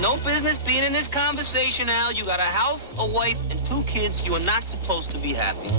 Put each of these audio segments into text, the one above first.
No business being in this conversation, Al. You got a house, a wife, and 2 kids. You are not supposed to be happy.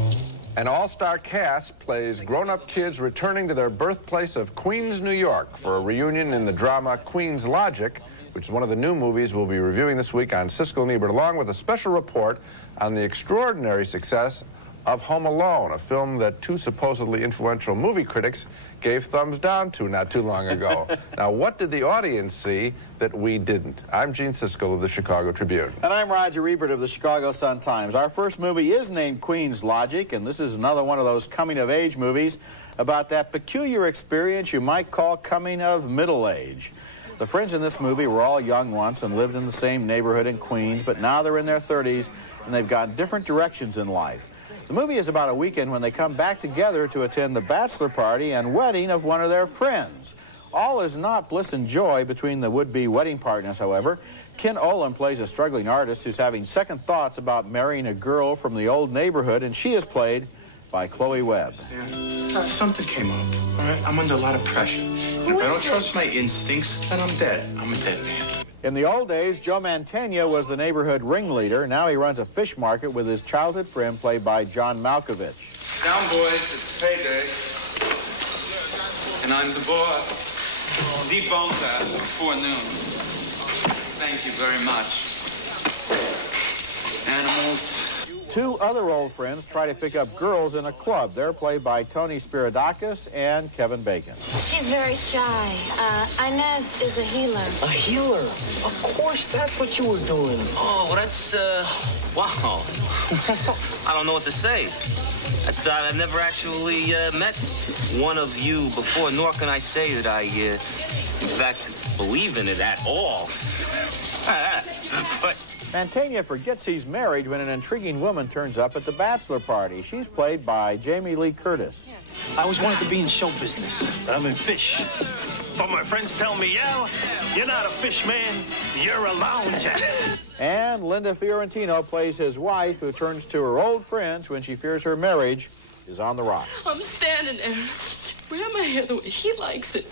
An all-star cast plays grown-up kids returning to their birthplace of Queens, New York for a reunion in the drama Queen's Logic, which is one of the new movies we'll be reviewing this week on Siskel and Ebert, along with a special report on the extraordinary success of Home Alone, a film that 2 supposedly influential movie critics gave thumbs down to not too long ago. Now, what did the audience see that we didn't? I'm Gene Siskel of the Chicago Tribune. And I'm Roger Ebert of the Chicago Sun-Times. Our first movie is named Queen's Logic, and this is another one of those coming-of-age movies about that peculiar experience you might call coming of middle age. The friends in this movie were all young once and lived in the same neighborhood in Queens, but now they're in their 30s and they've gone different directions in life. The movie is about a weekend when they come back together to attend the bachelor party and wedding of one of their friends. All is not bliss and joy between the would-be wedding partners, however. Ken Olin plays a struggling artist who's having second thoughts about marrying a girl from the old neighborhood, and she is played by Chloe Webb. Something came up, all right? I'm under a lot of pressure. And if I don't trust my instincts, then I'm dead. I'm a dead man. In the old days, Joe Mantegna was the neighborhood ringleader. Now he runs a fish market with his childhood friend played by John Malkovich. Down, boys, it's payday. And I'm the boss. Debone that before noon. Thank you very much. Animals. 2 other old friends try to pick up girls in a club. They're played by Tony Spiridakis and Kevin Bacon. She's very shy. Inez is a healer. A healer? Of course, that's what you were doing. Oh, well, that's, wow. I don't know what to say. That's, I've never actually met one of you before, nor can I say that I, in fact, believe in it at all. But Mantegna forgets he's married when an intriguing woman turns up at the bachelor party. She's played by Jamie Lee Curtis. I always wanted to be in show business, but I'm in fish. But my friends tell me, Al, you're not a fish man, you're a lounger. And Linda Fiorentino plays his wife, who turns to her old friends when she fears her marriage is on the rocks. I'm standing there, wearing my hair the way he likes it,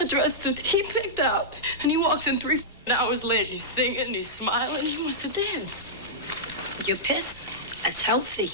a dress that he picked out, and he walks in 3 hours later. He's singing, he's smiling, he wants to dance. You're pissed? That's healthy.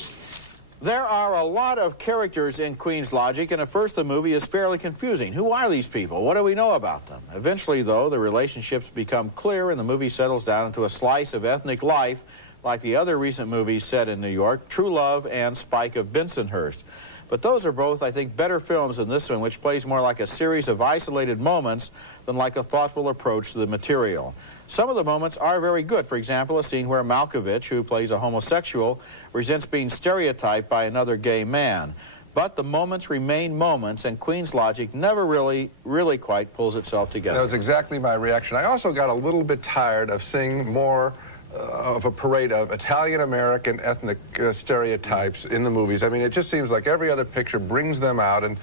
There are a lot of characters in Queen's Logic, and at first the movie is fairly confusing. Who are these people? What do we know about them? Eventually, though, the relationships become clear, and the movie settles down into a slice of ethnic life like the other recent movies set in New York, True Love and Spike of Bensonhurst. But those are both, I think, better films than this one, which plays more like a series of isolated moments than like a thoughtful approach to the material. Some of the moments are very good. For example, a scene where Malkovich, who plays a homosexual, resents being stereotyped by another gay man. But the moments remain moments, and Queen's Logic never really quite pulls itself together. That was exactly my reaction. I also got a little bit tired of seeing more of a parade of Italian-American ethnic stereotypes in the movies. I mean, it just seems like every other picture brings them out, and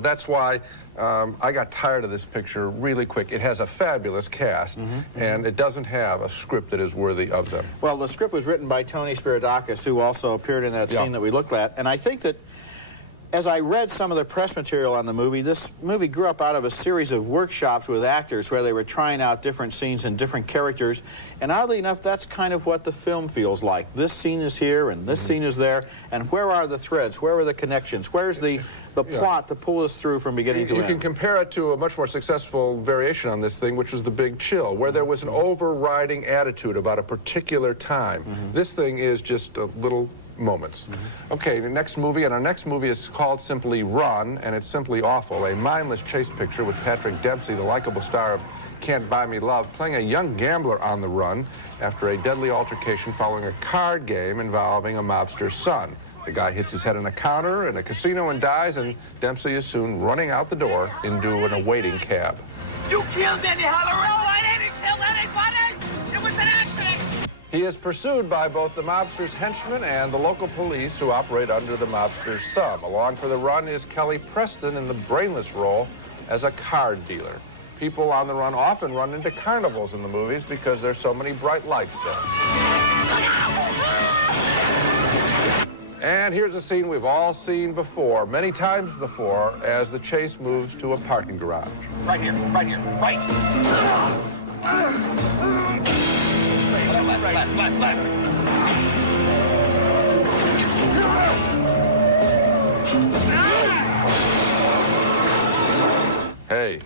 that's why I got tired of this picture really quick. It has a fabulous cast, and it doesn't have a script that is worthy of them. Well, the script was written by Tony Spiridakis, who also appeared in that scene that we looked at, and I think that as I read some of the press material on the movie, this movie grew up out of a series of workshops with actors where they were trying out different scenes and different characters. And oddly enough, that's kind of what the film feels like. This scene is here and this scene is there. And where are the threads? Where are the connections? Where's the plot to pull us through from beginning to end? You can compare it to a much more successful variation on this thing, which was The Big Chill, where there was an overriding attitude about a particular time. This thing is just a little moments. Okay, the next movie, and our next movie is called simply Run, and it's simply awful. A mindless chase picture with Patrick Dempsey, the likable star of Can't Buy Me Love, playing a young gambler on the run after a deadly altercation following a card game involving a mobster's son. The guy hits his head on a counter in a casino and dies, and Dempsey is soon running out the door into an awaiting cab. You killed Eddie Hallarell! I didn't kill anybody! It was an accident! He is pursued by both the mobster's henchmen and the local police who operate under the mobster's thumb. Along for the run is Kelly Preston in the brainless role as a card dealer. People on the run often run into carnivals in the movies because there's so many bright lights there. And here's a scene we've all seen before, many times before, as the chase moves to a parking garage. Right here, right. Left. Hey,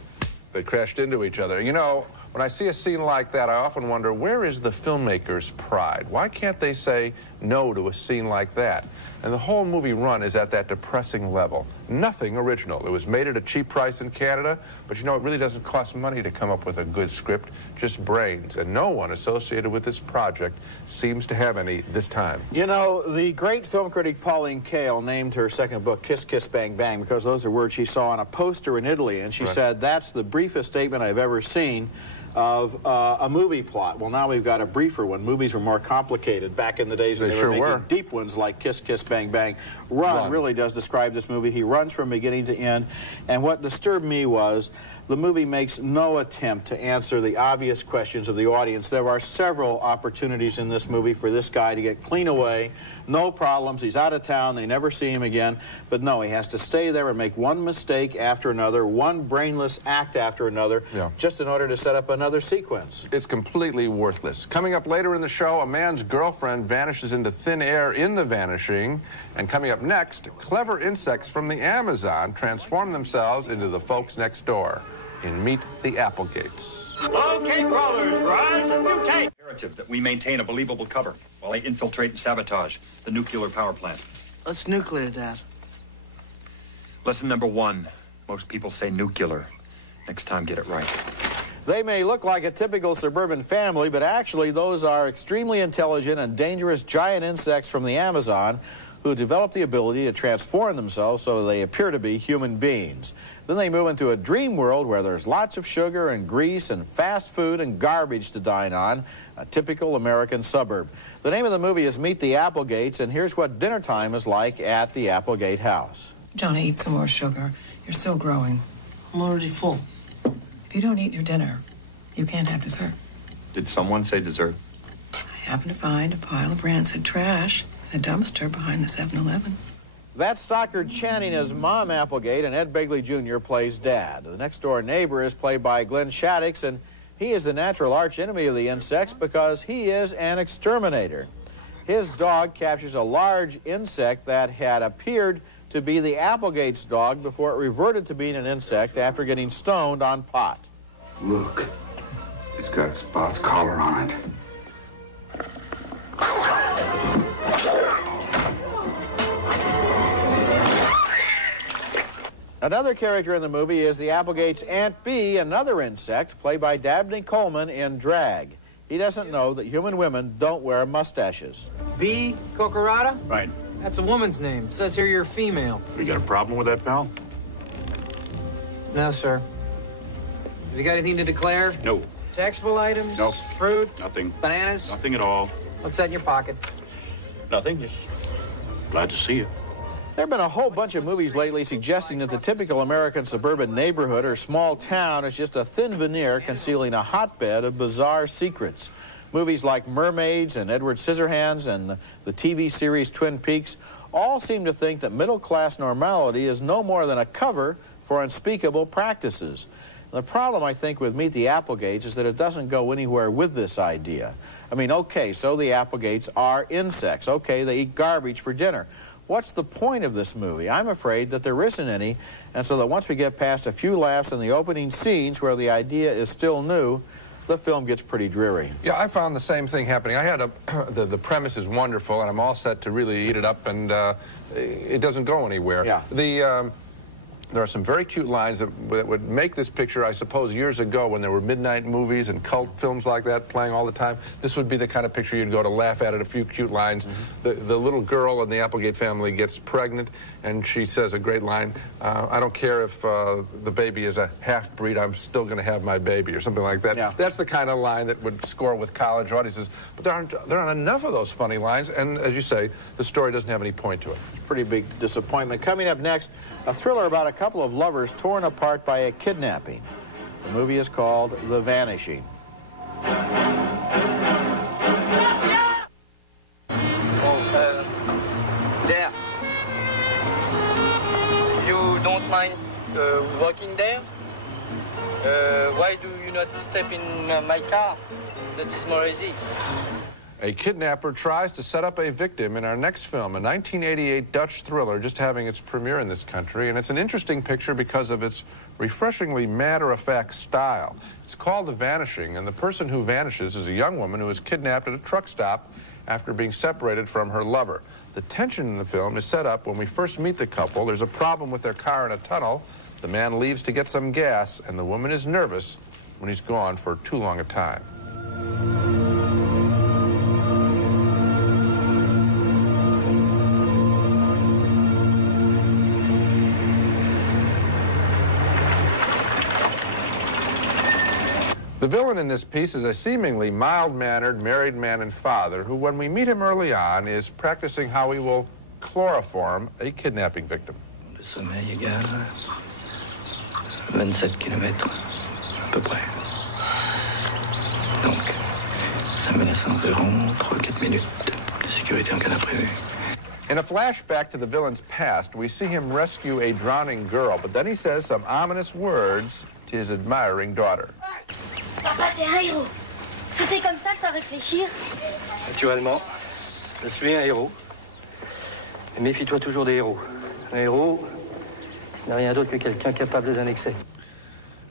they crashed into each other. You know, when I see a scene like that, I often wonder, where is the filmmaker's pride? Why can't they say no to a scene like that? And the whole movie run is at that depressing level. Nothing original. It was made at a cheap price in Canada, but you know, it really doesn't cost money to come up with a good script, just brains. And no one associated with this project seems to have any this time. You know, the great film critic Pauline Kael named her second book Kiss, Kiss, Bang, Bang because those are words she saw on a poster in Italy, and she said, that's the briefest statement I've ever seen of a movie plot. Well, now we've got a briefer one. Movies were more complicated back in the days when they were making deep ones like Kiss, Kiss, Bang, Bang. Run really does describe this movie. He runs from beginning to end. And what disturbed me was the movie makes no attempt to answer the obvious questions of the audience. There are several opportunities in this movie for this guy to get clean away. No problems. He's out of town. They never see him again. But no, he has to stay there and make one mistake after another, one brainless act after another, just in order to set up another sequence. It's completely worthless. Coming up later in the show, a man's girlfriend vanishes into thin air in The Vanishing. And coming up next, clever insects from the Amazon transform themselves into the folks next door in Meet the Applegates. Okay, crawlers, rise and mutate. Imperative that we maintain a believable cover while they infiltrate and sabotage the nuclear power plant. What's nuclear, Dad? Lesson number 1. Most people say nuclear. Next time, get it right. They may look like a typical suburban family, but actually those are extremely intelligent and dangerous giant insects from the Amazon who develop the ability to transform themselves so they appear to be human beings. Then they move into a dream world where there's lots of sugar and grease and fast food and garbage to dine on, a typical American suburb. The name of the movie is Meet the Applegates, and here's what dinner time is like at the Applegate house. Johnny, eat some more sugar. You're still growing. I'm already full. If you don't eat your dinner, you can't have dessert. Did someone say dessert? I happened to find a pile of rancid trash in a dumpster behind the 7-Eleven. That's Stockard Channing as Mom Applegate, and Ed Begley Jr. plays Dad. The next-door neighbor is played by Glenn Shaddix, and he is the natural arch-enemy of the insects because he is an exterminator. His dog captures a large insect that had appeared to be the Applegate's dog before it reverted to being an insect after getting stoned on pot. Look, it's got Spot's collar on it. Another character in the movie is the Applegate's Aunt Bee, another insect, played by Dabney Coleman in Drag. He doesn't know that human women don't wear mustaches. Bee Cocorata? Right. That's a woman's name. It says here you're female. You got a problem with that, pal? No, sir. Have you got anything to declare? No. Taxable items? No. Fruit? Nothing. Bananas? Nothing at all. What's that in your pocket? Nothing. Just glad to see you. There have been a whole bunch of movies lately suggesting that the typical American suburban neighborhood or small town is just a thin veneer concealing a hotbed of bizarre secrets. Movies like Mermaids and Edward Scissorhands and the TV series Twin Peaks all seem to think that middle-class normality is no more than a cover for unspeakable practices. The problem, I think, with Meet the Applegates is that it doesn't go anywhere with this idea. I mean, okay, so the Applegates are insects. Okay, they eat garbage for dinner. What's the point of this movie? I'm afraid that there isn't any, and so that once we get past a few laughs in the opening scenes where the idea is still new, the film gets pretty dreary. Yeah, I found the same thing happening. I had the premise is wonderful, and I'm all set to really eat it up, and it doesn't go anywhere. Yeah. There are some very cute lines that would make this picture, I suppose, years ago when there were midnight movies and cult films like that playing all the time. This would be the kind of picture you'd go to laugh at a few cute lines. The little girl in the Applegate family gets pregnant, and she says a great line, I don't care if the baby is a half-breed, I'm still going to have my baby, or something like that. Yeah. That's the kind of line that would score with college audiences. But there aren't enough of those funny lines, and as you say, the story doesn't have any point to it. It's a pretty big disappointment. Coming up next, a thriller about a couple of lovers torn apart by a kidnapping. The movie is called The Vanishing. There. You don't mind walking there? Why do you not step in my car? That is more easy. A kidnapper tries to set up a victim in our next film, a 1988 Dutch thriller just having its premiere in this country, and it's an interesting picture because of its refreshingly matter-of-fact style. It's called The Vanishing, and the person who vanishes is a young woman who is kidnapped at a truck stop after being separated from her lover. The tension in the film is set up when we first meet the couple. There's a problem with their car in a tunnel. The man leaves to get some gas, and the woman is nervous when he's gone for too long a time. The villain in this piece is a seemingly mild-mannered married man and father who, when we meet him early on, is practicing how he will chloroform a kidnapping victim. Le sommeil égale 27 km, à peu près. Donc, ça me laisse environ 3-4 minutes de sécurité en cas d'imprévu. In a flashback to the villain's past, we see him rescue a drowning girl, but then he says some ominous words to his admiring daughter. Papa, t'es un héros. C'était comme ça sans réfléchir. Naturellement, je suis un héros. Mais méfie-toi toujours des héros. Un héros, ce n'est rien d'autre que quelqu'un capable d'un excès.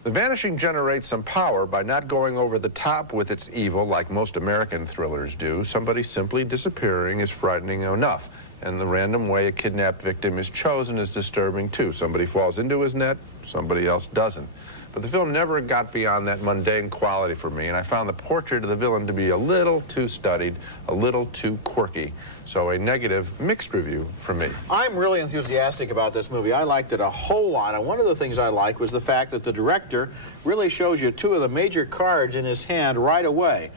The Vanishing generates some power by not going over the top with its evil like most American thrillers do. Somebody simply disappearing is frightening enough. And the random way a kidnapped victim is chosen is disturbing too. Somebody falls into his net, somebody else doesn't. But the film never got beyond that mundane quality for me, and I found the portrait of the villain to be a little too studied, a little too quirky. So a negative, mixed review from me. I'm really enthusiastic about this movie. I liked it a whole lot, and one of the things I liked was the fact that the director really shows you two of the major cards in his hand right away.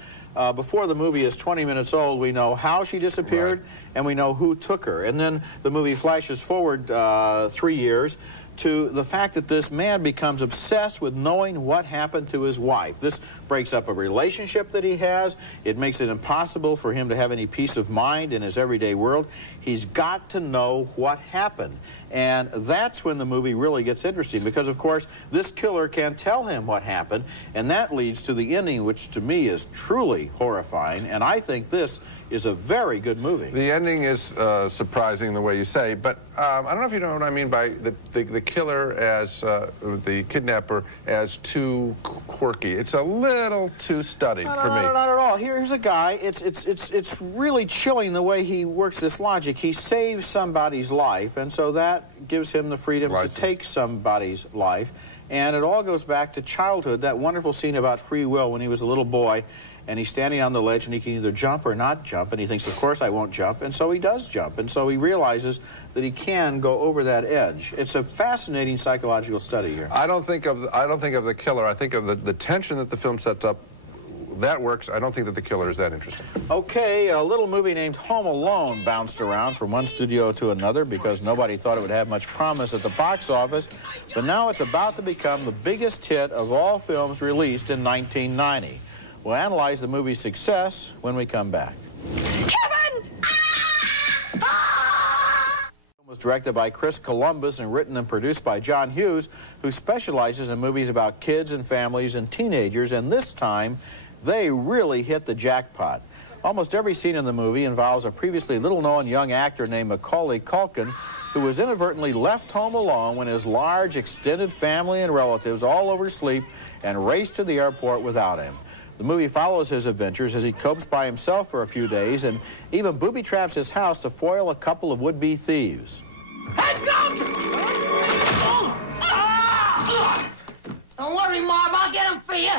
Before the movie is 20 minutes old, we know how she disappeared, and we know who took her. And then the movie flashes forward 3 years to the fact that this man becomes obsessed with knowing what happened to his wife. This breaks up a relationship that he has. It makes it impossible for him to have any peace of mind in his everyday world. He's got to know what happened. And that's when the movie really gets interesting because, of course, this killer can't tell him what happened, and that leads to the ending, which to me is truly horrifying, and I think this is a very good movie. The ending is surprising the way you say, but I don't know if you know what I mean by the killer as, the kidnapper as too quirky. It's a little too studied for me. No, not at all. Here's a guy, it's really chilling the way he works this logic. He saves somebody's life, and so that gives him the freedom to take somebody's life. And it all goes back to childhood, that wonderful scene about free will when he was a little boy, and he's standing on the ledge and he can either jump or not jump, and he thinks, of course I won't jump, and so he does jump, and so he realizes that he can go over that edge. It's a fascinating psychological study here. I don't think of the killer. I think of the tension that the film sets up. That works. I don't think that the killer is that interesting. Okay, a little movie named Home Alone bounced around from one studio to another because nobody thought it would have much promise at the box office, but now it's about to become the biggest hit of all films released in 1990. We'll analyze the movie's success when we come back. Kevin! The film was directed by Chris Columbus and written and produced by John Hughes, who specializes in movies about kids and families and teenagers, and this time they really hit the jackpot. Almost every scene in the movie involves a previously little-known young actor named Macaulay Culkin, who was inadvertently left home alone when his large extended family and relatives all oversleep and raced to the airport without him. The movie follows his adventures as he copes by himself for a few days and even booby-traps his house to foil a couple of would-be thieves. Heads up! Barb. I'll get him for you.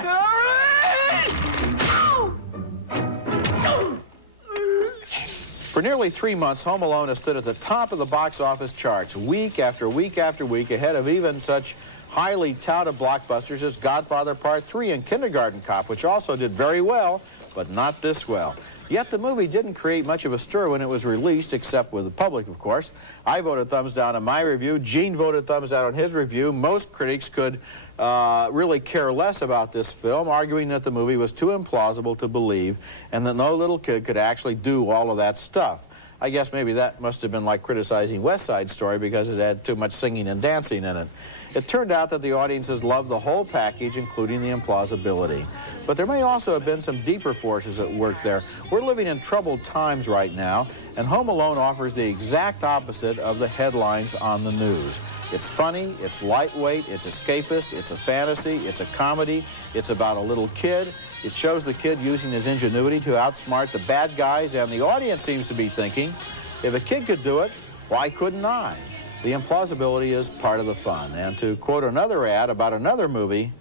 For nearly 3 months, Home Alone has stood at the top of the box office charts, week after week after week, ahead of even such highly touted blockbusters as Godfather Part 3 and Kindergarten Cop, which also did very well, but not this well. Yet the movie didn't create much of a stir when it was released, except with the public, of course. I voted thumbs down on my review. Gene voted thumbs down on his review. Most critics could really care less about this film, arguing that the movie was too implausible to believe and that no little kid could actually do all of that stuff. I guess maybe that must have been like criticizing West Side Story because it had too much singing and dancing in it. It turned out that the audiences loved the whole package, including the implausibility. But there may also have been some deeper forces at work there. We're living in troubled times right now, and Home Alone offers the exact opposite of the headlines on the news. It's funny, it's lightweight, it's escapist, it's a fantasy, it's a comedy, it's about a little kid. It shows the kid using his ingenuity to outsmart the bad guys, and the audience seems to be thinking, if a kid could do it, why couldn't I? The implausibility is part of the fun. And to quote another ad about another movie,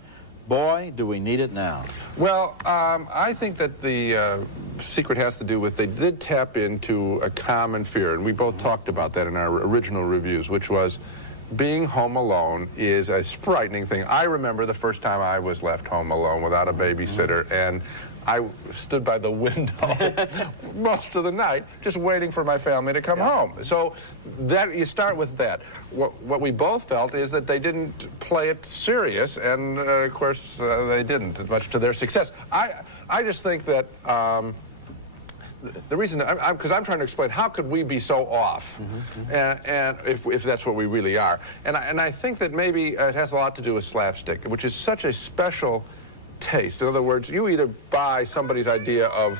boy, do we need it now. Well, I think that the secret has to do with they did tap into a common fear, and we both talked about that in our original reviews, which was being home alone is a frightening thing. I remember the first time I was left home alone without a babysitter, and I stood by the window most of the night just waiting for my family to come home. So that you start with that. What we both felt is that they didn't play it serious, and of course they didn't, much to their success. I just think that the reason, because I'm trying to explain how could we be so off, and if that's what we really are. And I think that maybe it has a lot to do with slapstick, which is such a special taste. In other words, you either buy somebody's idea of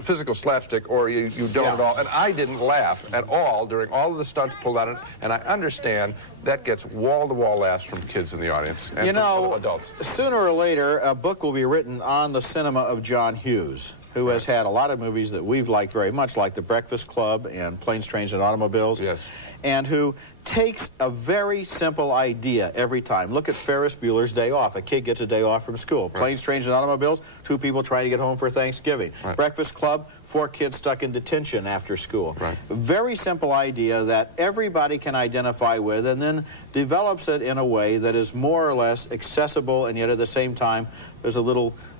physical slapstick or you don't at all. And I didn't laugh at all during all of the stunts pulled out, and I understand that gets wall-to-wall laughs from kids in the audience and from adults. Sooner or later, a book will be written on the cinema of John Hughes, who has had a lot of movies that we've liked very much, like The Breakfast Club and Planes, Trains, and Automobiles. Yes. And who takes a very simple idea every time. Look at Ferris Bueller's Day Off. A kid gets a day off from school. Right. Planes, Trains, and Automobiles, 2 people trying to get home for Thanksgiving. Right. Breakfast Club, 4 kids stuck in detention after school. Right. A very simple idea that everybody can identify with, and then develops it in a way that is more or less accessible, and yet at the same time there's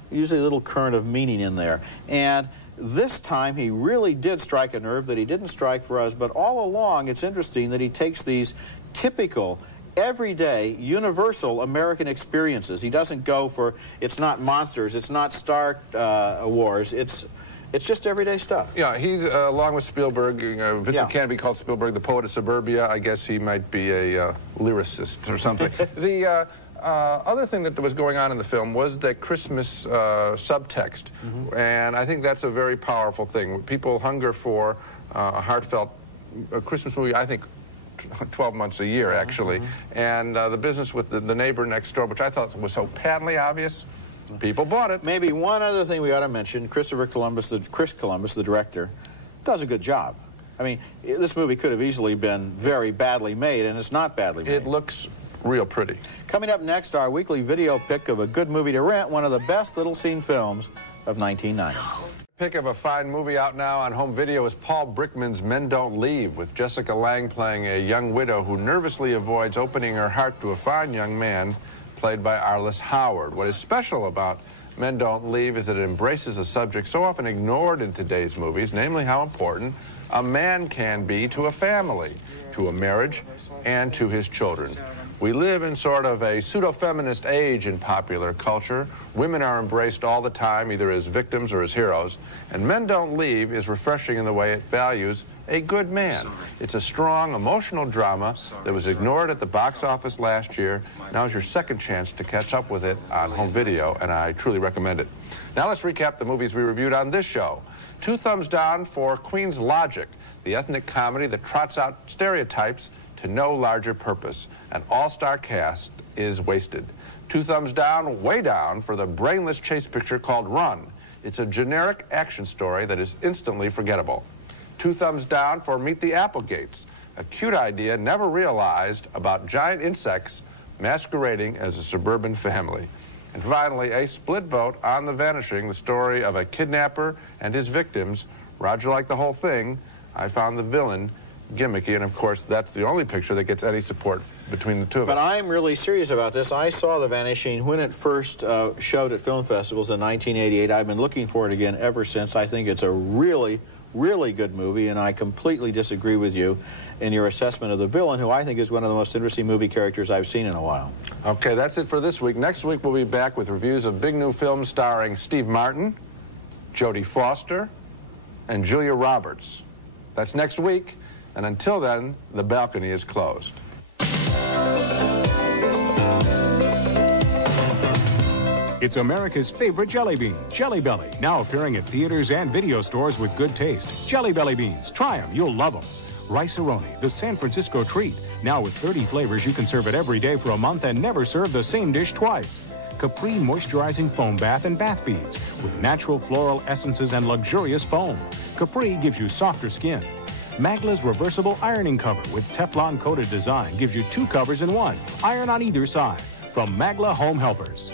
usually a little current of meaning in there. And this time he really did strike a nerve that he didn't strike for us, but all along it's interesting that he takes these typical, everyday, universal American experiences. He doesn't go for, it's not monsters, it's not Star Wars, it's just everyday stuff. Yeah, he's, along with Spielberg, Vincent can be called Spielberg, the poet of suburbia. I guess he might be a lyricist or something. The other thing that was going on in the film was that Christmas subtext, and I think that's a very powerful thing. People hunger for a heartfelt Christmas movie, I think 12 months a year, actually, and the business with the neighbor next door, which I thought was so patently obvious, people bought it. Maybe one other thing we ought to mention, Chris Columbus, the director, does a good job. I mean, this movie could have easily been very badly made, and it's not badly made. It looks real pretty. Coming up next, our weekly video pick of a good movie to rent, one of the best little-seen films of 1990. Pick of a fine movie out now on home video is Paul Brickman's Men Don't Leave, with Jessica Lange playing a young widow who nervously avoids opening her heart to a fine young man played by Arliss Howard. What is special about Men Don't Leave is that it embraces a subject so often ignored in today's movies, namely how important a man can be to a family, to a marriage, and to his children. We live in sort of a pseudo-feminist age in popular culture. Women are embraced all the time, either as victims or as heroes. And Men Don't Leave is refreshing in the way it values a good man. It's a strong, emotional drama that was ignored at the box office last year. Now's your second chance to catch up with it on home video, and I truly recommend it. Now let's recap the movies we reviewed on this show. 2 thumbs down for Queen's Logic, the ethnic comedy that trots out stereotypes to no larger purpose. An all-star cast is wasted. 2 thumbs down, way down, for the brainless chase picture called Run. It's a generic action story that is instantly forgettable. 2 thumbs down for Meet the Applegates, a cute idea never realized about giant insects masquerading as a suburban family. And finally, a split vote on The Vanishing, the story of a kidnapper and his victims. Roger liked the whole thing. I found the villain gimmicky, and of course, that's the only picture that gets any support between the two of us. But I'm really serious about this. I saw The Vanishing when it first showed at film festivals in 1988. I've been looking for it again ever since. I think it's a really, really good movie, and I completely disagree with you in your assessment of the villain, who I think is one of the most interesting movie characters I've seen in a while. Okay, that's it for this week. Next week, we'll be back with reviews of big new films starring Steve Martin, Jodie Foster, and Julia Roberts. That's next week, and until then, the balcony is closed. It's America's favorite jelly bean, Jelly Belly, now appearing at theaters and video stores with good taste. Jelly Belly beans, try them, you'll love them. Rice-A-Roni, the San Francisco treat, now with 30 flavors you can serve it every day for a month and never serve the same dish twice. Capri moisturizing foam bath and bath beads with natural floral essences and luxurious foam. Capri gives you softer skin. Magla's reversible ironing cover with Teflon coated design gives you 2 covers in one. Iron on either side from Magla Home Helpers.